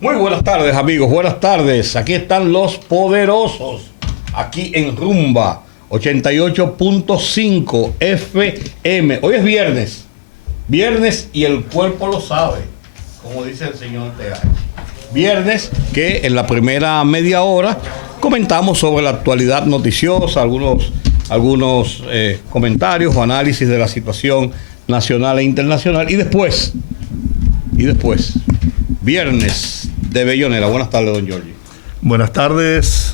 Muy buenas tardes, amigos, buenas tardes. Aquí están los poderosos, aquí en Rumba 88.5 FM. Hoy es viernes y el cuerpo lo sabe, como dice el señor TH. Viernes que en la primera media hora comentamos sobre la actualidad noticiosa, algunos comentarios o análisis de la situación nacional e internacional. Y después, viernes de Bellonera. Buenas tardes, don Giorgi. Buenas tardes.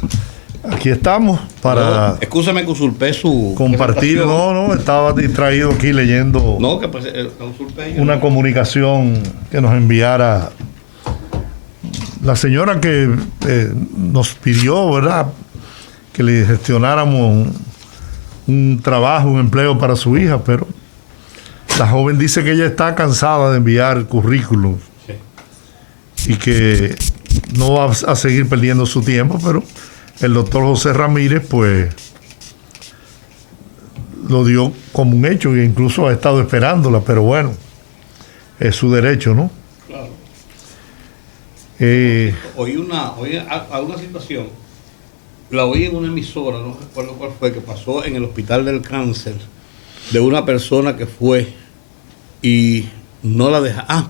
Aquí estamos para... Excúsame que usurpé su... compartir. No, estaba distraído aquí leyendo una comunicación que nos enviara la señora que nos pidió, ¿verdad?, que le gestionáramos un trabajo, un empleo para su hija, pero la joven dice que ella está cansada de enviar currículum y que no va a seguir perdiendo su tiempo, pero el doctor José Ramírez pues lo dio como un hecho e incluso ha estado esperándola, pero bueno, es su derecho, ¿no? Claro. Oí una situación, la oí en una emisora, no recuerdo cuál fue, que pasó en el Hospital del Cáncer, de una persona que fue y no la deja...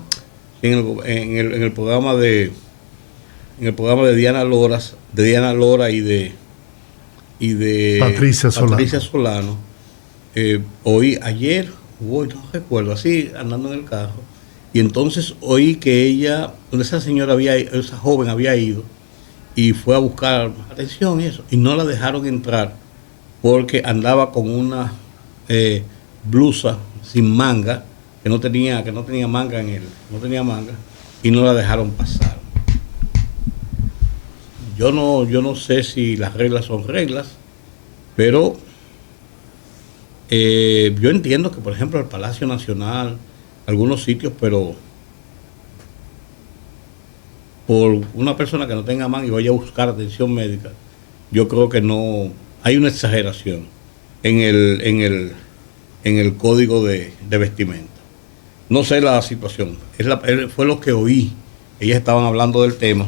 en el programa de Diana Lora y de Patricia Solano. Oí ayer, no recuerdo, así andando en el carro, y entonces oí que esa joven había ido y fue a buscar atención y eso, y no la dejaron entrar porque andaba con una blusa sin manga, que no tenía manga no tenía manga, y no la dejaron pasar. Yo no sé si las reglas son reglas, pero yo entiendo que, por ejemplo, el Palacio Nacional, algunos sitios, pero por una persona que no tenga manga y vaya a buscar atención médica, yo creo que no hay una exageración en el código de vestimenta. No sé la situación, fue lo que oí. Ellas estaban hablando del tema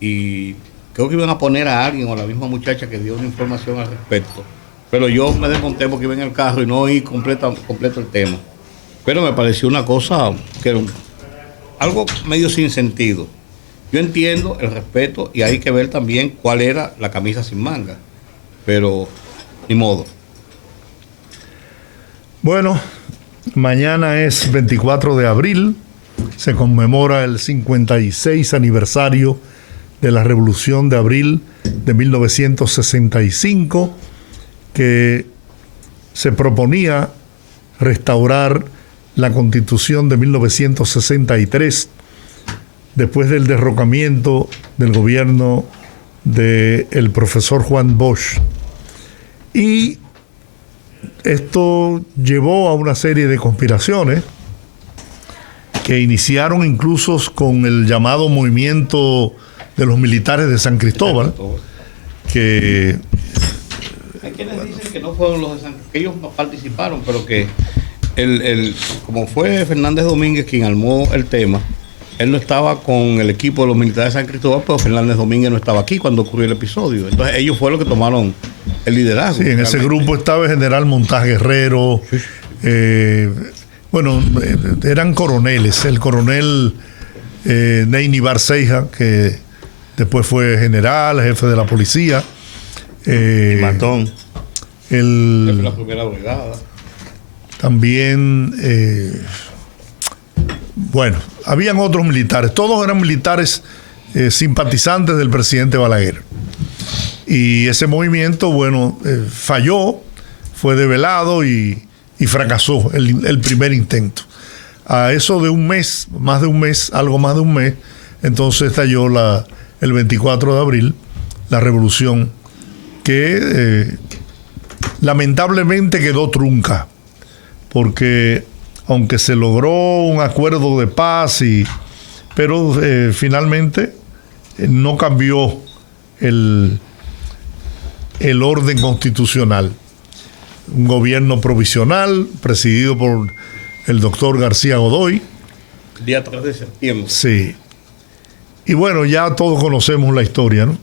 y creo que iban a poner a alguien o a la misma muchacha que dio una información al respecto, pero yo me desmonté porque iba en el carro y no oí completo el tema. Pero me pareció una cosa algo medio sin sentido. Yo entiendo el respeto y hay que ver también cuál era la camisa sin manga, pero ni modo. Bueno, mañana es 24 de abril, se conmemora el 56 aniversario de la Revolución de Abril de 1965, que se proponía restaurar la Constitución de 1963 después del derrocamiento del gobierno del profesor Juan Bosch. Y esto llevó a una serie de conspiraciones que iniciaron incluso con el llamado movimiento de los militares de San Cristóbal, que hay quienes dicen que no fueron los de San Cristóbal, que ellos participaron, pero que como fue Fernández Domínguez quien armó el tema, él no estaba con el equipo de los militares de San Cristóbal, pero Fernández Domínguez no estaba aquí cuando ocurrió el episodio. Entonces ellos fueron los que tomaron el liderazgo. Sí, en ese grupo estaba el general Montaz Guerrero, eran coroneles, el coronel Neyni Barceja, que después fue general, jefe de la policía. Matón. Jefe de la primera brigada. También, habían otros militares, todos eran militares simpatizantes del presidente Balaguer. Y ese movimiento, falló, fue develado y fracasó el primer intento. A eso de un mes, algo más de un mes, entonces estalló el 24 de abril, la revolución, que lamentablemente quedó trunca, porque aunque se logró un acuerdo de paz, pero finalmente no cambió el orden constitucional. Un gobierno provisional presidido por el doctor García Godoy. Día 3 de septiembre. Sí. Y bueno, ya todos conocemos la historia, ¿no?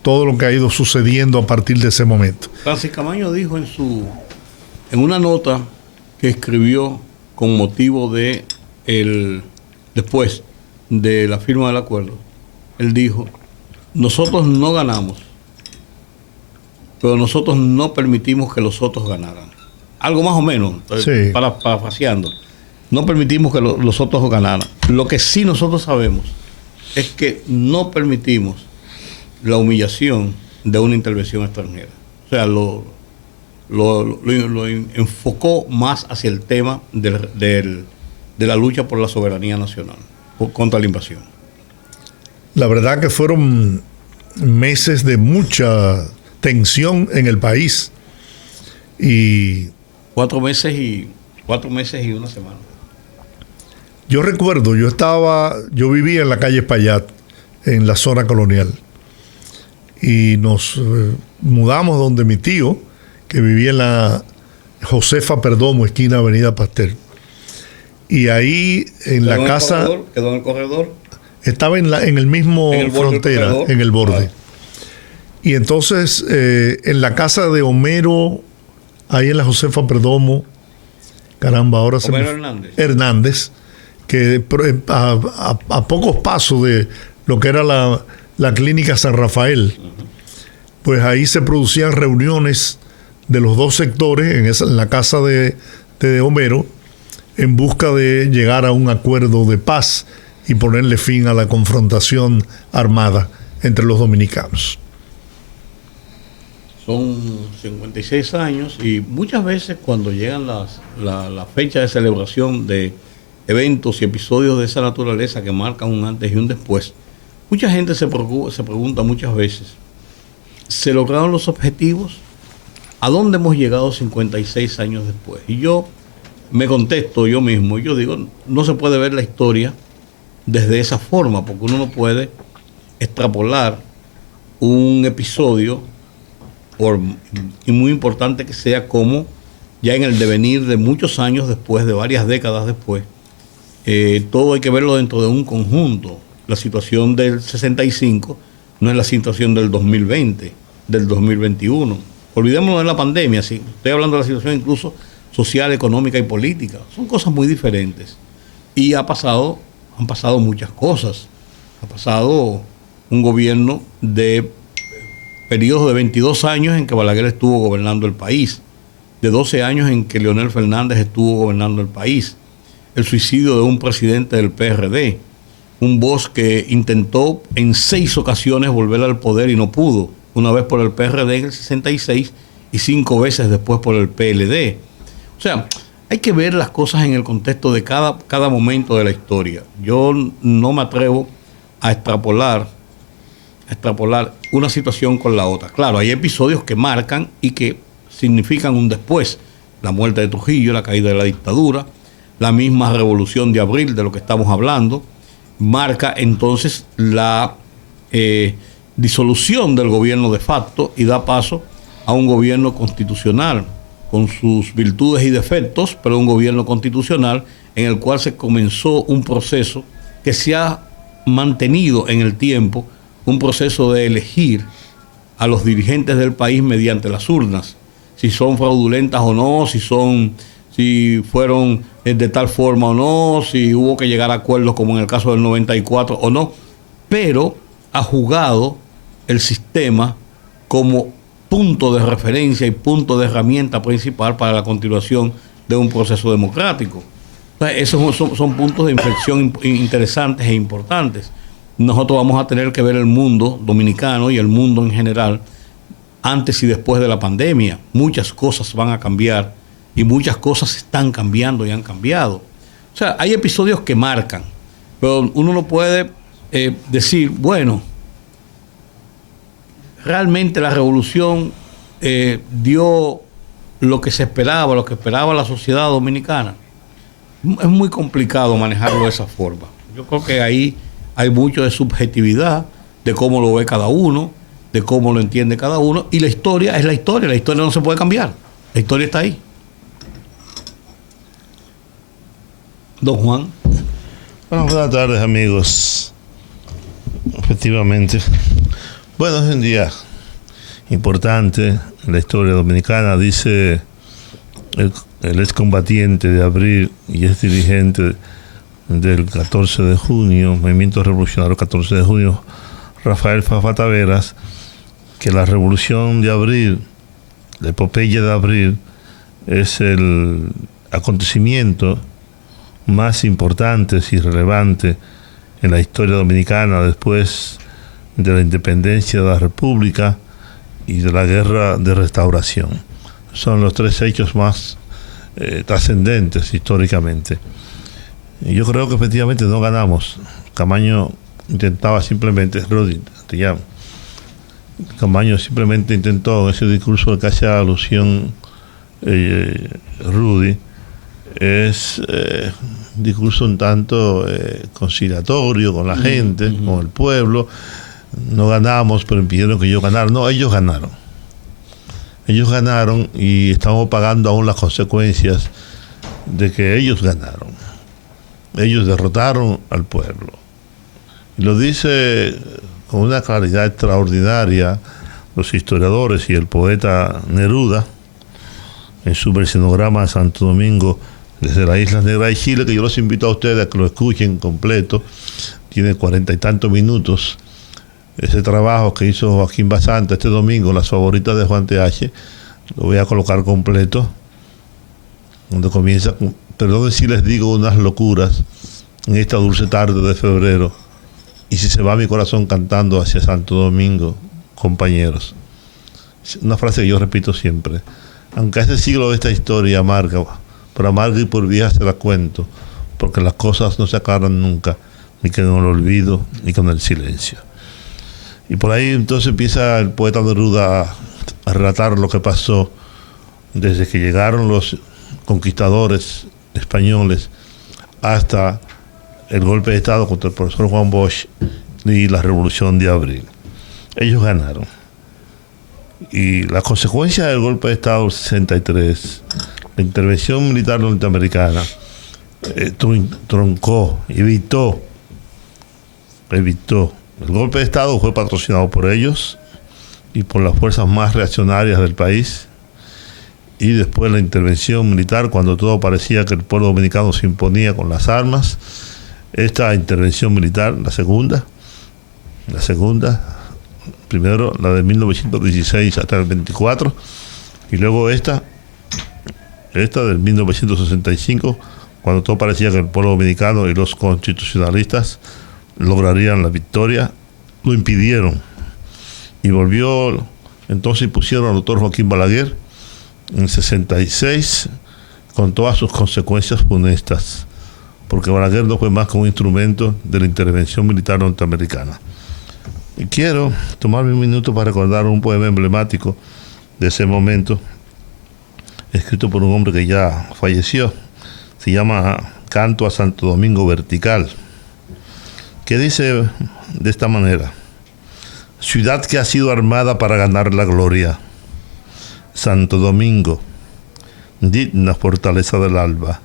Todo lo que ha ido sucediendo a partir de ese momento. Francis Camaño dijo en una nota que escribió con motivo después de la firma del acuerdo, él dijo: nosotros no ganamos, pero nosotros no permitimos que los otros ganaran. Algo más o menos, sí. Parafraseando. No permitimos que los otros ganaran. Lo que sí nosotros sabemos es que no permitimos la humillación de una intervención extranjera. O sea, lo enfocó más hacia el tema de la lucha por la soberanía nacional, contra la invasión. La verdad que fueron meses de mucha tensión en el país. Y 4 meses y una semana. Yo recuerdo, yo vivía en la calle Espaillat, en la zona colonial, y nos mudamos donde mi tío, que vivía en la Josefa Perdomo, esquina Avenida Pastel. Y ahí en la casa... ¿Quedó en el corredor? Estaba en el mismo frontera, en el borde. Y entonces en la casa de Homero, ahí en la Josefa Perdomo, caramba, ahora se Homero Hernández, que a pocos pasos de lo que era la clínica San Rafael, pues ahí se producían reuniones de los dos sectores en la casa de Homero, en busca de llegar a un acuerdo de paz y ponerle fin a la confrontación armada entre los dominicanos. Son 56 años y muchas veces cuando llegan la fecha de celebración de eventos y episodios de esa naturaleza que marcan un antes y un después, mucha gente se pregunta muchas veces: ¿se lograron los objetivos? ¿A dónde hemos llegado 56 años después? Y yo me contesto yo mismo, yo digo, no se puede ver la historia desde esa forma, porque uno no puede extrapolar un episodio, y muy importante que sea, como ya en el devenir de muchos años después, de varias décadas después, todo hay que verlo dentro de un conjunto. La situación del 65 no es la situación del 2020, del 2021. Olvidémonos de la pandemia, sí. Estoy hablando de la situación incluso social, económica y política. Son cosas muy diferentes. Y han pasado muchas cosas. Ha pasado un gobierno de periodo de 22 años en que Balaguer estuvo gobernando el país, de 12 años en que Leonel Fernández estuvo gobernando el país, el suicidio de un presidente del PRD, un Bosch que intentó en 6 ocasiones volver al poder y no pudo, una vez por el PRD en el 66 y 5 veces después por el PLD. O sea, hay que ver las cosas en el contexto de cada momento de la historia. Yo no me atrevo a extrapolar una situación con la otra. Claro, hay episodios que marcan y que significan un después. La muerte de Trujillo, la caída de la dictadura, la misma revolución de abril de lo que estamos hablando, marca entonces la disolución del gobierno de facto y da paso a un gobierno constitucional con sus virtudes y defectos, pero un gobierno constitucional en el cual se comenzó un proceso que se ha mantenido en el tiempo, un proceso de elegir a los dirigentes del país mediante las urnas, si son fraudulentas o no, si fueron de tal forma o no, si hubo que llegar a acuerdos como en el caso del 94 o no, pero ha jugado el sistema como punto de referencia y punto de herramienta principal para la continuación de un proceso democrático. Entonces, esos son puntos de inflexión interesantes e importantes. Nosotros vamos a tener que ver el mundo dominicano y el mundo en general antes y después de la pandemia. Muchas cosas van a cambiar y muchas cosas están cambiando y han cambiado. O sea, hay episodios que marcan, pero uno no puede decir, bueno, realmente la revolución dio lo que se esperaba, lo que esperaba la sociedad dominicana. Es muy complicado manejarlo de esa forma. Yo creo que ahí hay mucho de subjetividad, de cómo lo ve cada uno, de cómo lo entiende cada uno, y la historia es la historia no se puede cambiar, la historia está ahí. Don Juan. Bueno, buenas tardes, amigos. Efectivamente. Bueno, es un día importante en la historia dominicana, dice el excombatiente de Abril y es dirigente del 14 de junio, Movimiento Revolucionario 14 de junio, Rafael Fafa Taveras, que la revolución de Abril, la epopeya de Abril, es el acontecimiento más importante y relevante en la historia dominicana después de la independencia de la República y de la Guerra de Restauración. Son los tres hechos más trascendentes históricamente. Y yo creo que efectivamente no ganamos. Camaño intentaba simplemente, Rudy, te llamo. Camaño simplemente intentó en ese discurso al que hace alusión Rudy, es un discurso un tanto conciliatorio con la gente, con el pueblo. No ganamos, pero impidieron que ellos ganaran. No, ellos ganaron. Ellos ganaron y estamos pagando aún las consecuencias de que ellos ganaron. Ellos derrotaron al pueblo. Y lo dice con una claridad extraordinaria los historiadores y el poeta Neruda en su versionograma de Santo Domingo desde las Islas Negras de Chile, que yo los invito a ustedes a que lo escuchen completo. Tiene 40 y tantos minutos. Ese trabajo que hizo Joaquín Basanta este domingo, Las Favoritas de Juan T.H., lo voy a colocar completo, donde comienza, perdón si les digo unas locuras en esta dulce tarde de febrero, y si se va mi corazón cantando hacia Santo Domingo, compañeros. Una frase que yo repito siempre. Aunque a este siglo esta historia amarga, por amarga y por vieja se la cuento, porque las cosas no se acaban nunca, ni con el olvido, ni con el silencio. Y por ahí entonces empieza el poeta Neruda a relatar lo que pasó desde que llegaron los conquistadores españoles hasta el golpe de Estado contra el profesor Juan Bosch y la Revolución de Abril. Ellos ganaron. Y la consecuencia del golpe de Estado del 63, la intervención militar norteamericana, troncó, evitó. El golpe de Estado fue patrocinado por ellos y por las fuerzas más reaccionarias del país. Y después la intervención militar, cuando todo parecía que el pueblo dominicano se imponía con las armas. Esta intervención militar, la segunda, primero la de 1916 hasta el 24, y luego esta del 1965, cuando todo parecía que el pueblo dominicano y los constitucionalistas lograrían la victoria, lo impidieron. Y volvió, entonces pusieron al doctor Joaquín Balaguer en 66 con todas sus consecuencias funestas, porque Balaguer no fue más que un instrumento de la intervención militar norteamericana. Y quiero tomarme un minuto para recordar un poema emblemático de ese momento, escrito por un hombre que ya falleció. Se llama Canto a Santo Domingo Vertical, que dice de esta manera: ciudad que ha sido armada para ganar la gloria, Santo Domingo, digna fortaleza del alba,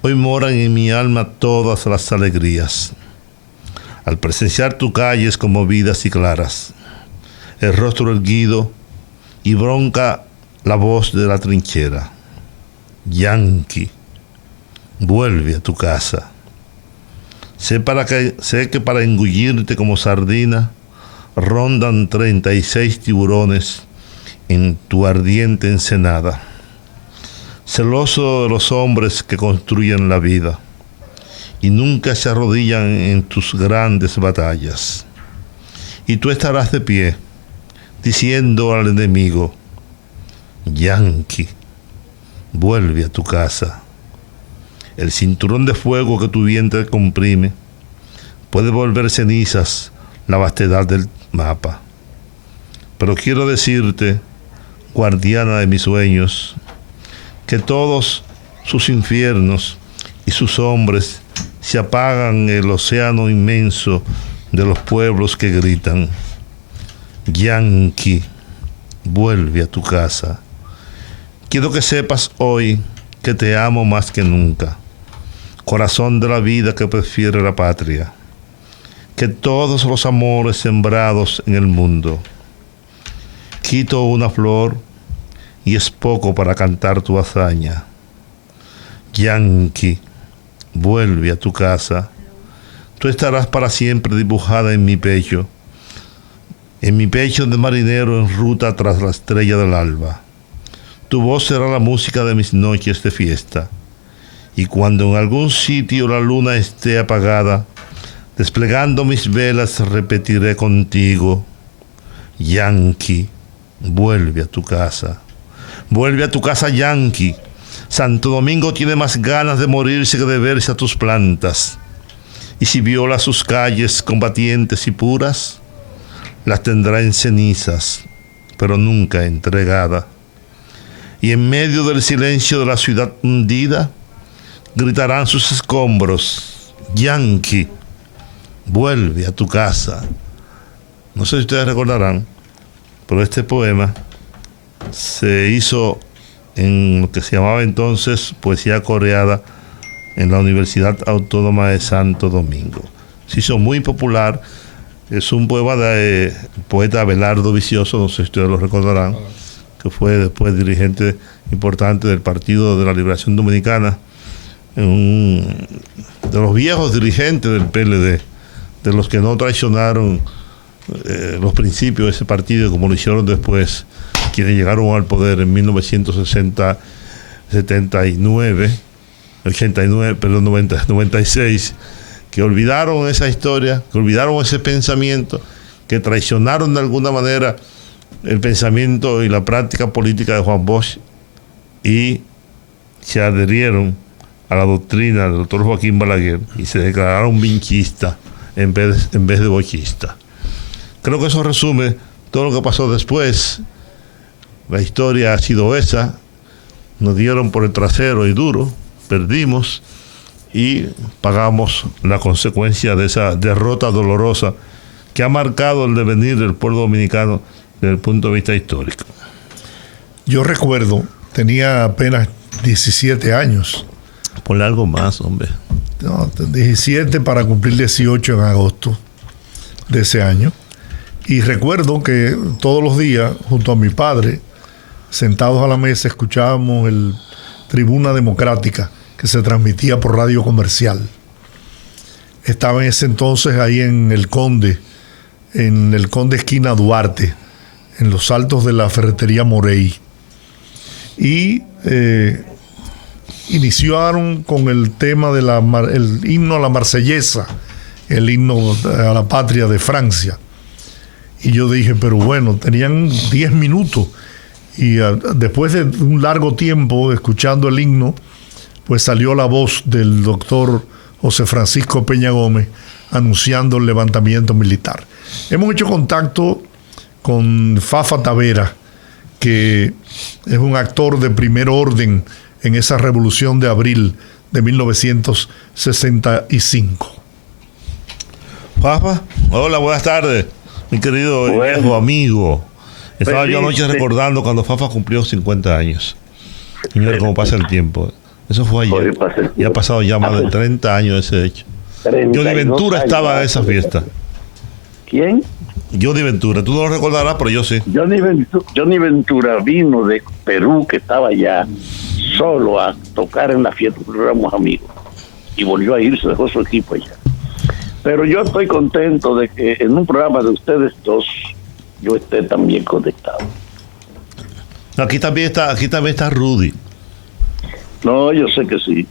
hoy moran en mi alma todas las alegrías. Al presenciar tus calles conmovidas y claras, el rostro erguido y bronca la voz de la trinchera. Yanqui, vuelve a tu casa. Sé que para engullirte como sardina rondan 36 tiburones en tu ardiente ensenada. Celoso de los hombres que construyen la vida y nunca se arrodillan en tus grandes batallas. Y tú estarás de pie, diciendo al enemigo: Yanqui, vuelve a tu casa. El cinturón de fuego que tu vientre comprime puede volver cenizas la vastedad del mapa. Pero quiero decirte, guardiana de mis sueños, que todos sus infiernos y sus hombres se apagan en el océano inmenso de los pueblos que gritan: Yanqui, vuelve a tu casa. Quiero que sepas hoy que te amo más que nunca, corazón de la vida que prefiere la patria, que todos los amores sembrados en el mundo. Quito una flor y es poco para cantar tu hazaña. Yanqui, vuelve a tu casa. Tú estarás para siempre dibujada en mi pecho de marinero en ruta tras la estrella del alba. Tu voz será la música de mis noches de fiesta. Y cuando en algún sitio la luna esté apagada, desplegando mis velas repetiré contigo: Yanqui, vuelve a tu casa. Vuelve a tu casa, Yanqui. Santo Domingo tiene más ganas de morirse que de verse a tus plantas. Y si viola sus calles combatientes y puras, las tendrá en cenizas, pero nunca entregada. Y en medio del silencio de la ciudad hundida, gritarán sus escombros: Yanqui, vuelve a tu casa. No sé si ustedes recordarán, pero este poema se hizo en lo que se llamaba entonces poesía coreada en la Universidad Autónoma de Santo Domingo. Se hizo muy popular. Es un poema de poeta Abelardo Vicioso, no sé si ustedes lo recordarán, que fue después dirigente importante del Partido de la Liberación Dominicana, de los viejos dirigentes del PLD, de los que no traicionaron los principios de ese partido, como lo hicieron después quienes llegaron al poder en 96, que olvidaron esa historia, que olvidaron ese pensamiento, que traicionaron de alguna manera el pensamiento y la práctica política de Juan Bosch y se adherieron a la doctrina del doctor Joaquín Balaguer y se declararon vinchistas en vez de bochistas. Creo que eso resume todo lo que pasó después. La historia ha sido esa. Nos dieron por el trasero y duro, perdimos y pagamos la consecuencia de esa derrota dolorosa que ha marcado el devenir del pueblo dominicano desde el punto de vista histórico. Yo recuerdo, tenía apenas 17 años. Ponle algo más, hombre. No, 17 para cumplir 18 en agosto de ese año. Y recuerdo que todos los días, junto a mi padre, sentados a la mesa, escuchábamos el Tribuna Democrática, que se transmitía por radio comercial. Estaba en ese entonces ahí en el Conde esquina Duarte, en los altos de la ferretería Morey. Y iniciaron con el tema el himno a la Marsellesa, el himno a la patria de Francia. Y yo dije, pero bueno, tenían 10 minutos. Y después de un largo tiempo escuchando el himno, pues salió la voz del doctor José Francisco Peña Gómez anunciando el levantamiento militar. Hemos hecho contacto con Fafa Tavera, que es un actor de primer orden en esa revolución de abril de 1965. Fafa, hola, buenas tardes, mi querido viejo amigo. Estaba yo anoche recordando cuando Fafa cumplió 50 años. Y mira cómo pasa el tiempo. Eso fue ayer. Y ha pasado ya más de 30 años de ese hecho. Johnny Ventura estaba en esa fiesta. ¿Quién? Johnny Ventura. Tú no lo recordarás, pero yo sí. Johnny Ventura vino de Perú, que estaba allá solo a tocar en la fiesta, porque éramos amigos. Y volvió a irse, dejó su equipo allá. Pero yo estoy contento de que en un programa de ustedes dos yo esté también conectado. Aquí también está Rudy. No, yo sé que sí.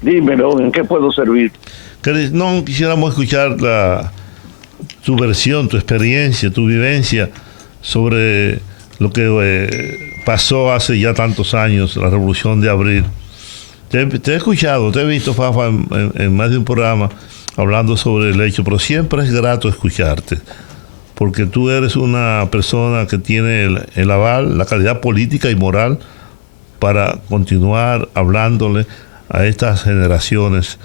Dímelo, ¿en qué puedo servir? No, quisiéramos escuchar tu versión, tu experiencia, tu vivencia sobre lo que pasó hace ya tantos años, la Revolución de Abril. Te he escuchado, te he visto, Fafa, en más de un programa hablando sobre el hecho, pero siempre es grato escucharte, porque tú eres una persona que tiene el aval, la calidad política y moral para continuar hablándole a estas generaciones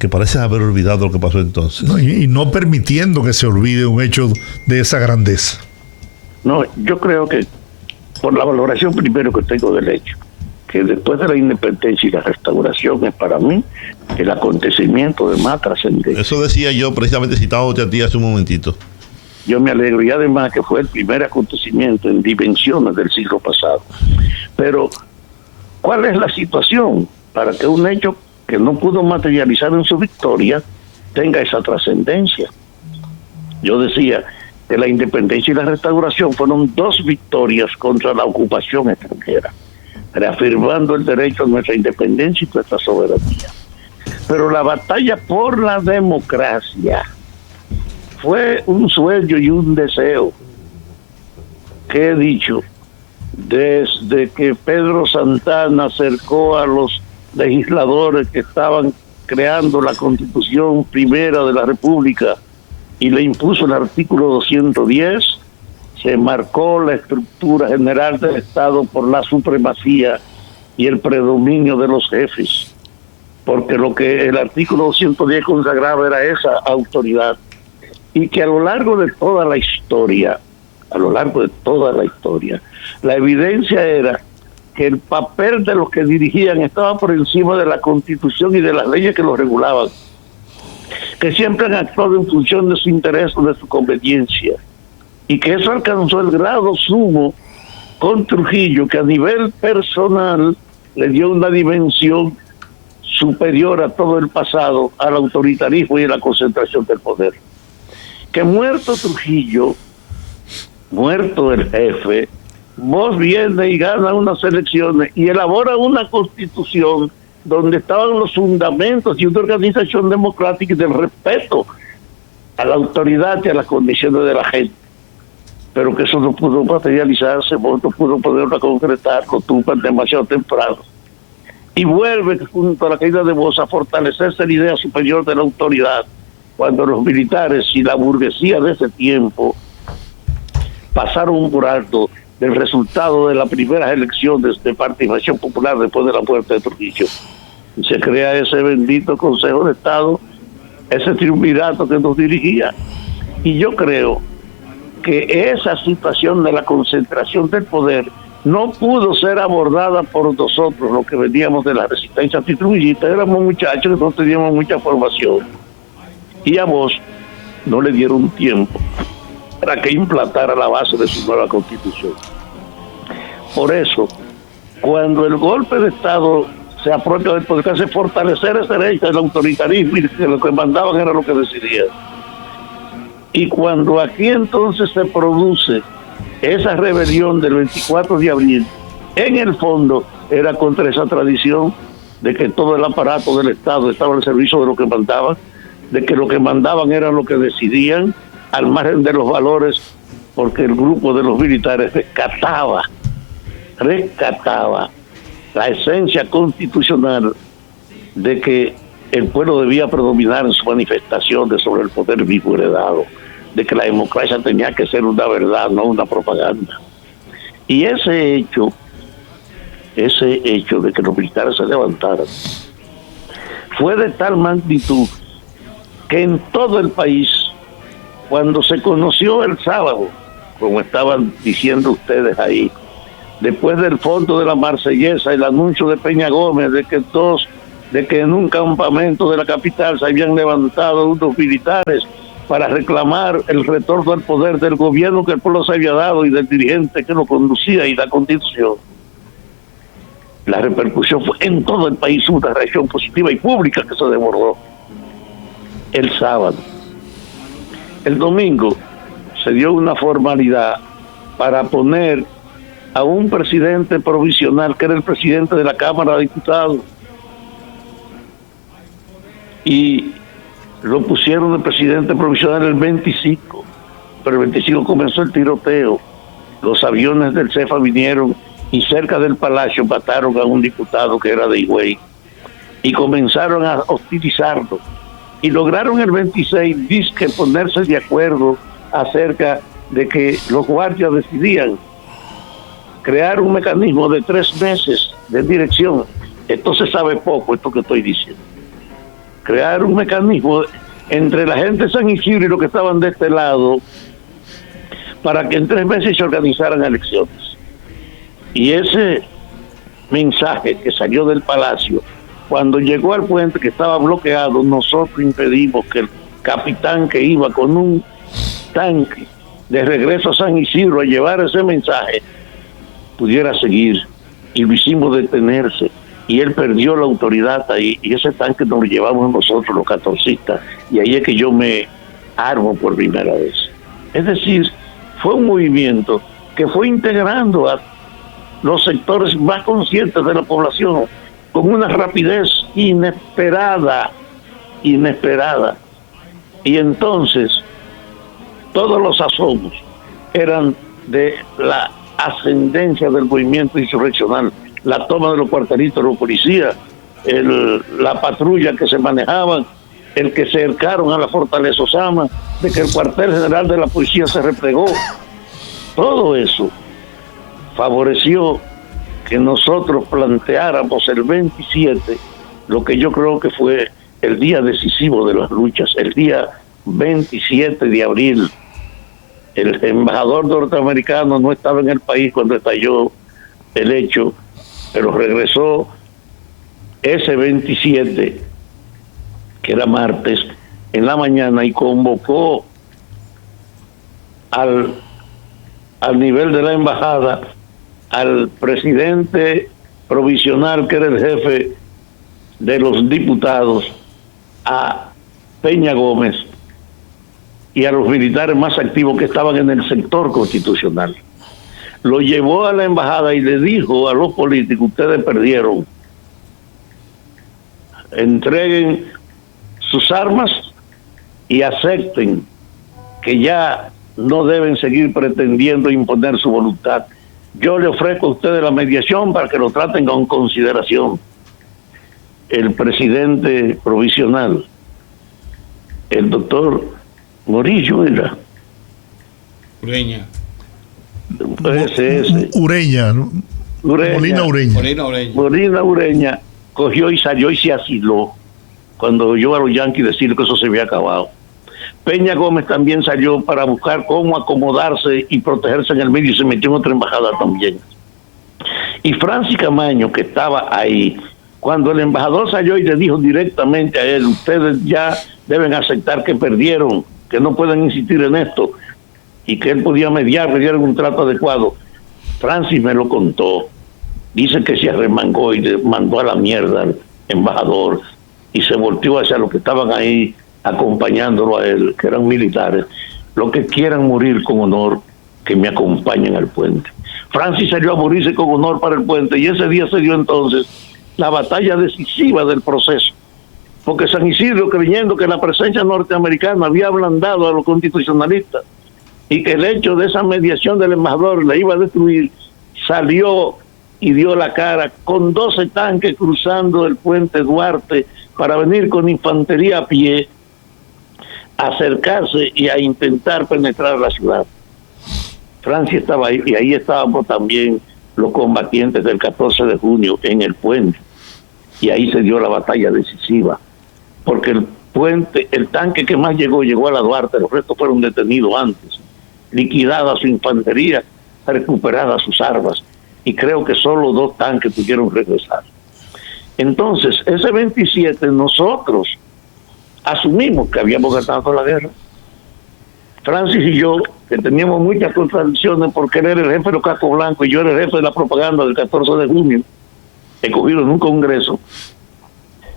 que parecen haber olvidado lo que pasó entonces. No, y no permitiendo que se olvide un hecho de esa grandeza. No, yo creo que por la valoración primero que tengo del hecho, que después de la independencia y la restauración es para mí el acontecimiento de más trascendencia. Eso decía yo, precisamente citándote a ti hace un momentito. Yo me alegro, y además que fue el primer acontecimiento en dimensiones del siglo pasado. Pero, ¿cuál es la situación para que un hecho que no pudo materializar en su victoria tenga esa trascendencia? Yo decía que la independencia y la restauración fueron dos victorias contra la ocupación extranjera, reafirmando el derecho a nuestra independencia y nuestra soberanía. Pero la batalla por la democracia fue un sueño y un deseo que he dicho desde que Pedro Santana acercó a los legisladores que estaban creando la Constitución primera de la República y le impuso el artículo 210, se marcó la estructura general del Estado por la supremacía y el predominio de los jefes, porque lo que el artículo 210 consagraba era esa autoridad, y que a lo largo de toda la historia, la evidencia era que el papel de los que dirigían estaba por encima de la Constitución y de las leyes que los regulaban, que siempre han actuado en función de su interés o de su conveniencia, y que eso alcanzó el grado sumo con Trujillo, que a nivel personal le dio una dimensión superior a todo el pasado, al autoritarismo y a la concentración del poder. Que muerto Trujillo, muerto el jefe, vos viene y gana unas elecciones y elabora una constitución donde estaban los fundamentos y una organización democrática y del respeto a la autoridad y a las condiciones de la gente. Pero que eso no pudo materializarse, vos no pudo poderlo concretar, lo tuvo demasiado temprano. Y vuelve junto a la caída de Vos a fortalecerse la idea superior de la autoridad, cuando los militares y la burguesía de ese tiempo pasaron por alto del resultado de las primeras elecciones de participación popular después de la muerte de Trujillo. Y se crea ese bendito Consejo de Estado, ese triunvirato que nos dirigía. Y yo creo que esa situación de la concentración del poder no pudo ser abordada por nosotros, los que veníamos de la resistencia antitrujillista. Éramos muchachos que no teníamos mucha formación. Y a Vos no le dieron tiempo para que implantara la base de su nueva constitución. Por eso, cuando el golpe de Estado se apropia del poder, que hace fortalecer ese derecho del autoritarismo y que lo que mandaban era lo que decidían. Y cuando aquí entonces se produce esa rebelión del 24 de abril, en el fondo era contra esa tradición de que todo el aparato del Estado estaba al servicio de lo que mandaban, de que lo que mandaban era lo que decidían, al margen de los valores, porque el grupo de los militares rescataba la esencia constitucional de que el pueblo debía predominar en sus manifestaciones sobre el poder vivo heredado, de que la democracia tenía que ser una verdad, no una propaganda. Y ese hecho de que los militares se levantaran fue de tal magnitud que en todo el país, cuando se conoció el sábado, como estaban diciendo ustedes ahí, después del fondo de la Marsellesa, el anuncio de Peña Gómez de que en un campamento de la capital se habían levantado unos militares para reclamar el retorno al poder del gobierno que el pueblo se había dado y del dirigente que lo conducía y la Constitución. La repercusión fue en todo el país una reacción positiva y pública que se desbordó el sábado. El domingo se dio una formalidad para poner a un presidente provisional, que era el presidente de la Cámara de Diputados, y lo pusieron de presidente provisional el 25, pero el 25 comenzó el tiroteo, los aviones del CEFA vinieron y cerca del palacio mataron a un diputado que era de Higüey, y comenzaron a hostilizarlo, y lograron el 26 disque ponerse de acuerdo acerca de que los guardias decidían crear un mecanismo de 3 meses de dirección. Esto se sabe poco, esto que estoy diciendo. Crear un mecanismo entre la gente de San Isidro y los que estaban de este lado para que en 3 meses se organizaran elecciones. Y ese mensaje que salió del palacio. Cuando llegó al puente que estaba bloqueado, nosotros impedimos que el capitán que iba con un tanque de regreso a San Isidro a llevar ese mensaje pudiera seguir, y lo hicimos detenerse, y él perdió la autoridad ahí, y ese tanque nos lo llevamos nosotros los catorcistas, y ahí es que yo me armo por primera vez. Es decir, fue un movimiento que fue integrando a los sectores más conscientes de la población con una rapidez inesperada. Y entonces todos los asomos eran de la ascendencia del movimiento insurreccional, la toma de los cuartelitos de los policías, la patrulla que se manejaban, el que se cercaron a la fortaleza Osama, de que el cuartel general de la policía se replegó. Todo eso favoreció que nosotros planteáramos el 27, lo que yo creo que fue el día decisivo de las luchas, el día 27 de abril. El embajador norteamericano no estaba en el país cuando estalló el hecho, pero regresó ese 27, que era martes, en la mañana, y convocó al nivel de la embajada al presidente provisional, que era el jefe de los diputados, a Peña Gómez, y a los militares más activos que estaban en el sector constitucional. Lo llevó a la embajada y le dijo a los políticos: ustedes perdieron, entreguen sus armas y acepten que ya no deben seguir pretendiendo imponer su voluntad. Yo le ofrezco a ustedes la mediación para que lo traten con consideración. El presidente provisional, el doctor Morillo, era Ureña. Ureña. Molina Ureña cogió y salió y se asiló cuando oyó a los yanquis decir que eso se había acabado. Peña Gómez también salió para buscar cómo acomodarse y protegerse en el medio, y se metió en otra embajada también. Y Francis Camaño, que estaba ahí, cuando el embajador salió y le dijo directamente a él: ustedes ya deben aceptar que perdieron, que no pueden insistir en esto, y que él podía mediar un trato adecuado. Francis me lo contó. Dice que se arremangó y le mandó a la mierda al embajador, y se volteó hacia los que estaban ahí acompañándolo a él, que eran militares: los que quieran morir con honor, que me acompañen al puente. Francis salió a morirse con honor para el puente, y ese día se dio entonces la batalla decisiva del proceso, porque San Isidro, creyendo que la presencia norteamericana había ablandado a los constitucionalistas y que el hecho de esa mediación del embajador le iba a destruir, salió y dio la cara con 12 tanques cruzando el puente Duarte para venir con infantería a pie, a acercarse y a intentar penetrar la ciudad. Francia estaba ahí, y ahí estábamos también los combatientes del 14 de junio en el puente, y ahí se dio la batalla decisiva, porque el puente, el tanque que más llegó a la Duarte, los restos fueron detenidos antes, liquidada su infantería, recuperada sus armas, y creo que solo 2 tanques pudieron regresar. Entonces, ese 27 nosotros asumimos que habíamos ganado la guerra. Francis y yo, que teníamos muchas contradicciones, porque él era el jefe de los cascos blancos y yo era el jefe de la propaganda del 14 de junio, escogido en un congreso,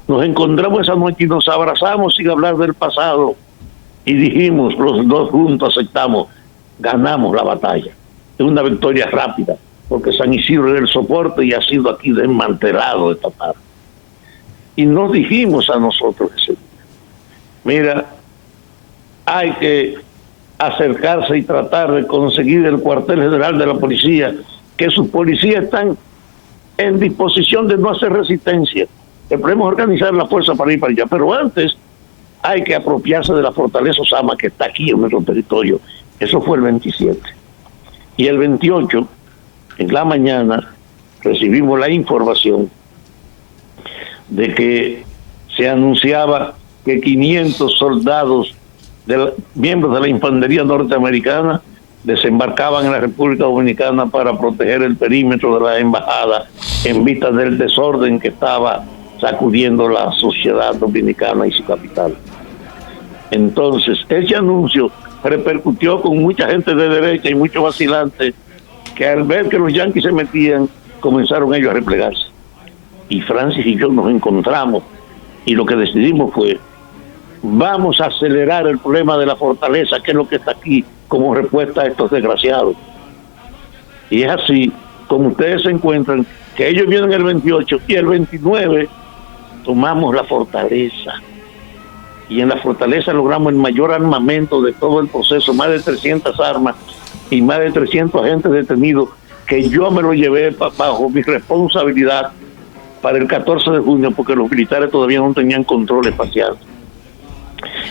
nos encontramos esa noche y nos abrazamos sin hablar del pasado, y dijimos los dos juntos, aceptamos, ganamos la batalla. Es una victoria rápida, porque San Isidro era el soporte y ha sido aquí desmantelado esta tarde. Y nos dijimos a nosotros ese día: mira, hay que acercarse y tratar de conseguir el cuartel general de la policía, que sus policías están en disposición de no hacer resistencia. Podemos organizar la fuerza para ir para allá, pero antes hay que apropiarse de la fortaleza Osama, que está aquí en nuestro territorio. Eso fue el 27. Y el 28, en la mañana, recibimos la información de que se anunciaba que 500 soldados, miembros de la infantería norteamericana, desembarcaban en la República Dominicana para proteger el perímetro de la embajada en vista del desorden que estaba sacudiendo la sociedad dominicana y su capital. Entonces, ese anuncio repercutió con mucha gente de derecha y muchos vacilantes que al ver que los yanquis se metían, comenzaron ellos a replegarse. Y Francis y yo nos encontramos y lo que decidimos fue: vamos a acelerar el problema de la fortaleza, que es lo que está aquí como respuesta a estos desgraciados. Y es así como ustedes se encuentran, que ellos vienen el 28 y el 29 tomamos la fortaleza. Y en la fortaleza logramos el mayor armamento de todo el proceso, más de 300 armas y más de 300 agentes detenidos, que yo me lo llevé bajo mi responsabilidad para el 14 de junio, porque los militares todavía no tenían control espacial.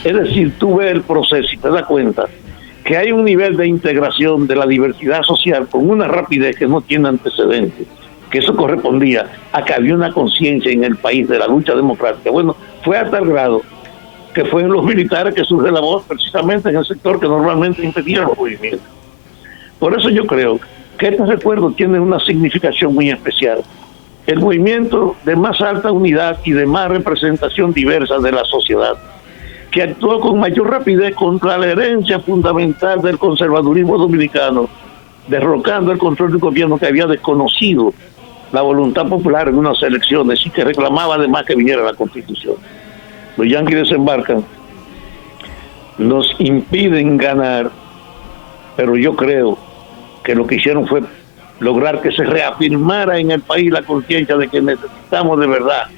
Es decir, tú ves el proceso y te das cuenta que hay un nivel de integración de la diversidad social con una rapidez que no tiene antecedentes, que eso correspondía a que había una conciencia en el país de la lucha democrática. Bueno, fue a tal grado que fue en los militares que surge la voz, precisamente en el sector que normalmente impedía los movimientos. Por eso yo creo que este recuerdo tiene una significación muy especial. El movimiento de más alta unidad y de más representación diversa de la sociedad, que actuó con mayor rapidez contra la herencia fundamental del conservadurismo dominicano, derrocando el control del gobierno que había desconocido la voluntad popular en unas elecciones y que reclamaba además que viniera la Constitución. Los yanquis desembarcan, nos impiden ganar, pero yo creo que lo que hicieron fue lograr que se reafirmara en el país la conciencia de que necesitamos de verdad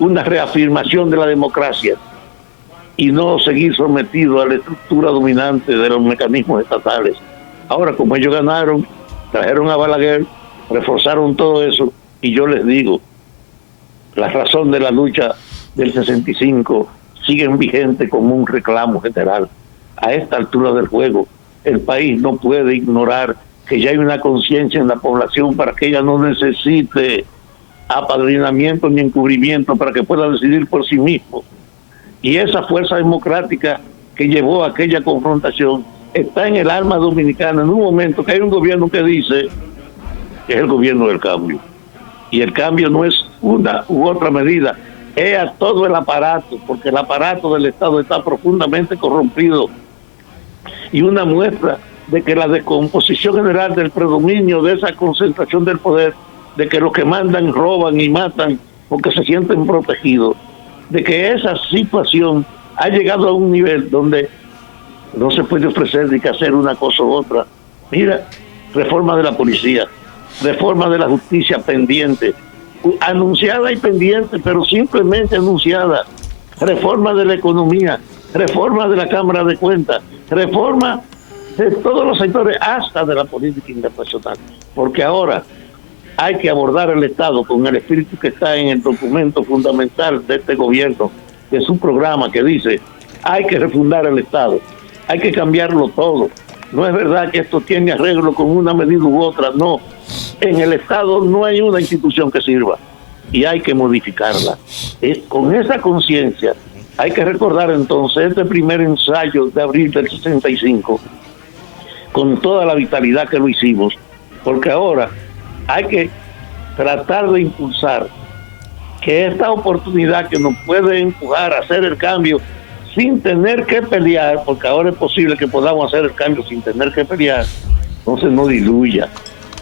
una reafirmación de la democracia y no seguir sometido a la estructura dominante de los mecanismos estatales. Ahora, como ellos ganaron, trajeron a Balaguer, reforzaron todo eso, y yo les digo, la razón de la lucha del 65 siguen vigente como un reclamo general. A esta altura del juego, el país no puede ignorar que ya hay una conciencia en la población para que ella no necesite apadrinamiento ni encubrimiento para que pueda decidir por sí mismo. Y esa fuerza democrática que llevó a aquella confrontación está en el alma dominicana en un momento que hay un gobierno que dice que es el gobierno del cambio. Y el cambio no es una u otra medida, es a todo el aparato, porque el aparato del Estado está profundamente corrompido. Y una muestra de que la descomposición general del predominio de esa concentración del poder, de que los que mandan roban y matan porque se sienten protegidos, de que esa situación ha llegado a un nivel donde no se puede ofrecer ni que hacer una cosa u otra. Mira, reforma de la policía, reforma de la justicia pendiente, anunciada y pendiente, pero simplemente anunciada, reforma de la economía, reforma de la Cámara de Cuentas, reforma de todos los sectores, hasta de la política internacional, porque ahora hay que abordar el Estado con el espíritu que está en el documento fundamental de este gobierno, de su programa, que dice: hay que refundar el Estado, hay que cambiarlo todo. No es verdad que esto tiene arreglo con una medida u otra, no. En el Estado no hay una institución que sirva y hay que modificarla. Con esa conciencia hay que recordar entonces este primer ensayo de abril del 65, con toda la vitalidad que lo hicimos, porque ahora hay que tratar de impulsar que esta oportunidad que nos puede empujar a hacer el cambio sin tener que pelear, porque ahora es posible que podamos hacer el cambio sin tener que pelear, entonces no diluya.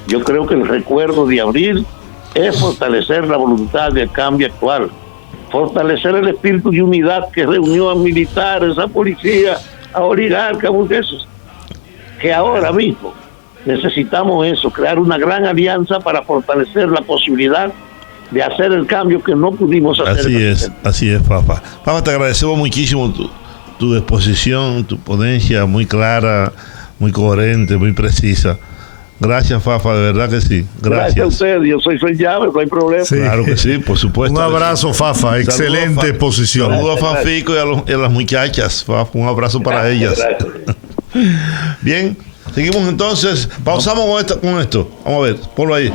Yo creo que el recuerdo de abril es fortalecer la voluntad del cambio actual, fortalecer el espíritu de unidad que reunió a militares, a policía, a oligarcas, a burgueses, que ahora mismo necesitamos eso, crear una gran alianza para fortalecer la posibilidad de hacer el cambio que no pudimos hacer. Así es, Fafa. Fafa, te agradecemos muchísimo tu exposición, tu ponencia muy clara, muy coherente, muy precisa. Gracias, Fafa, de verdad que sí. Gracias a usted, yo soy llave, no hay problema. Sí. Claro que sí, por supuesto. Un abrazo, Fafa, excelente exposición. Saludos a Fafico y a las muchachas, Fafa, un abrazo para ellas. Bien, seguimos entonces, pausamos con esto. Vamos a ver, ponlo ahí.